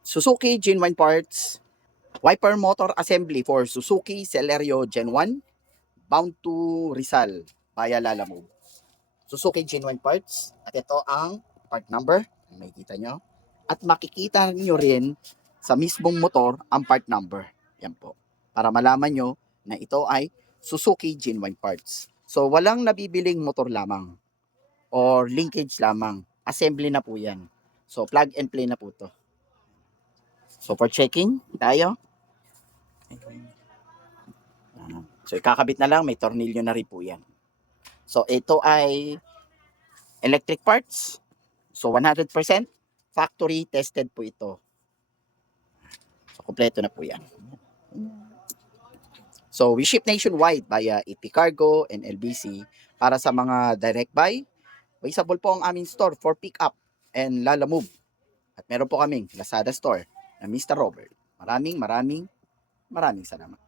Suzuki Genuine Parts, wiper motor assembly for Suzuki Celerio Gen 1, bound to Rizal via Lalamove. Suzuki Genuine Parts, at ito ang part number, makikita nyo. At makikita nyo rin sa mismong motor ang part number. Yan po. Para malaman nyo na ito ay Suzuki Genuine Parts. So, walang nabibiling motor lamang or linkage lamang. Assembly na po yan. So, plug and play na po to. So, for checking tayo. So, ikakabit na lang. May tornilyo na rin po yan. So, ito ay electric parts. So, 100% factory tested po ito. So, kompleto na po yan. So, we ship nationwide via EP Cargo and LBC. Para sa mga direct buy, visible po ang aming store for pick up and Lalamove. At meron po kaming Lazada store na Mr. Robert. Maraming salamat.